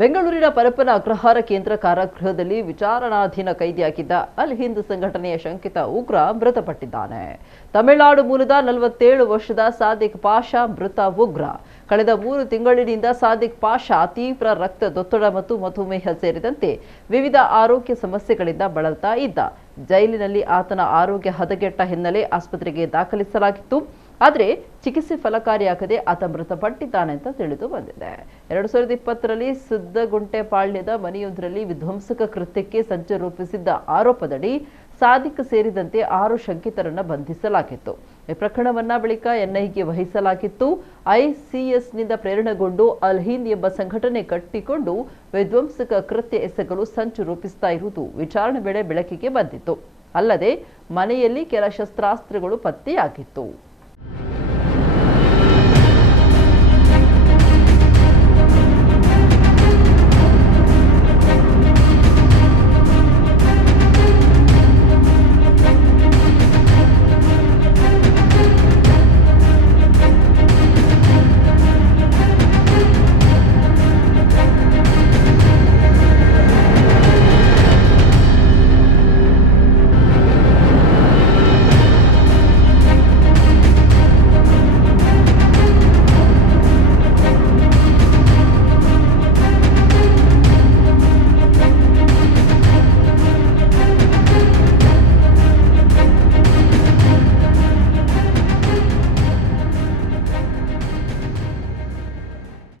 ಬೆಂಗಳೂರಿನ ಪರಪ್ಪನ ಅಗ್ರಹಾರ ಕೇಂದ್ರ ಕಾರಾಗೃಹದಲ್ಲಿ ವಿಚಾರಣಾಧೀನ ಕೈದಿಯಾಗಿದ್ದ ಅಲ್ ಹಿಂದ್ ಸಂಘಟನೆಯ ಶಂಕಿತ ಉಗ್ರ ಮೃತಪಟ್ಟಿದ್ದಾನೆ. ತಮಿಳುನಾಡು ಮೂಲದ 47 ವರ್ಷದ ಸಾದಿಕ್ ಪಾಷಾ ಮೃತ ಉಗ್ರ. ಕಳೆದ 3 ತಿಂಗಳಿನಿಂದ ಸಾದಿಕ್ ಪಾಷಾ ತೀವ್ರ ರಕ್ತದೊತ್ತಡ ಮತ್ತು ಮಧುಮೇಹ ಸೇರಿದಂತೆ ವಿವಿಧ ಆರೋಗ್ಯ ಸಮಸ್ಯೆಗಳಿಂದ ಬಳಲ್ತಾ ಇದ್ದ. ಜೈಲಿನಲ್ಲಿ ಆತನ ಆರೋಗ್ಯ ಹದಗೆಟ್ಟ ಹಿನ್ನೆಲೆ ಆಸ್ಪತ್ರೆಗೆ ದಾಖಲಿಸಲಾಗಿತ್ತು. ಆದರೆ ಚಿಕಿತ್ಸೆ ಫಲಕಾರಿಯಾಗದೆ ಆತ ಮೃತಪಟ್ಟಿದ್ದಾನೆ ಅಂತ ತಿಳಿದು ಬಂದಿದೆ. 2020ರಲ್ಲಿ ಸಿದ್ದಗುಂಟೆಪಾಳ್ಯದ ಮನೆಯೊಂದರಲ್ಲಿ ವಿಧ್ವಂಸಕ ಕೃತ್ಯಕ್ಕೆ ಸಂಚು ರೂಪಿಸಿದ್ದ ಆರೋಪದಡಿ ಸಾದಿಕ್ ಸೇರಿದಂತೆ 6 ಶಂಕಿತರನ್ನು ಬಂಧಿಸಲಾಗಿತ್ತು. ಈ ಪ್ರಕರಣವನ್ನ ಬಳಿಕ ಎನ್ಐಗೆ ವಹಿಸಲಾಗಿತ್ತು. ಐಸಿಎಸ್ನಿಂದ ಪ್ರೇರಣೆಗೊಂಡು ಅಲ್ ಹಿಂದ್ ಎಂಬ ಸಂಘಟನೆ ಕಟ್ಟಿಕೊಂಡು ವಿಧ್ವಂಸಕ ಕೃತ್ಯ ಎಸಗಲು ಸಂಚು ರೂಪಿಸ್ತಾ ಇರುವುದು ವಿಚಾರಣೆ ವೇಳೆ ಬೆಳಕಿಗೆ ಬಂದಿತ್ತು. ಅಲ್ಲದೆ ಮನೆಯಲ್ಲಿ ಕೆಲ ಶಸ್ತ್ರಾಸ್ತ್ರಗಳು ಪತ್ತೆಯಾಗಿತ್ತು.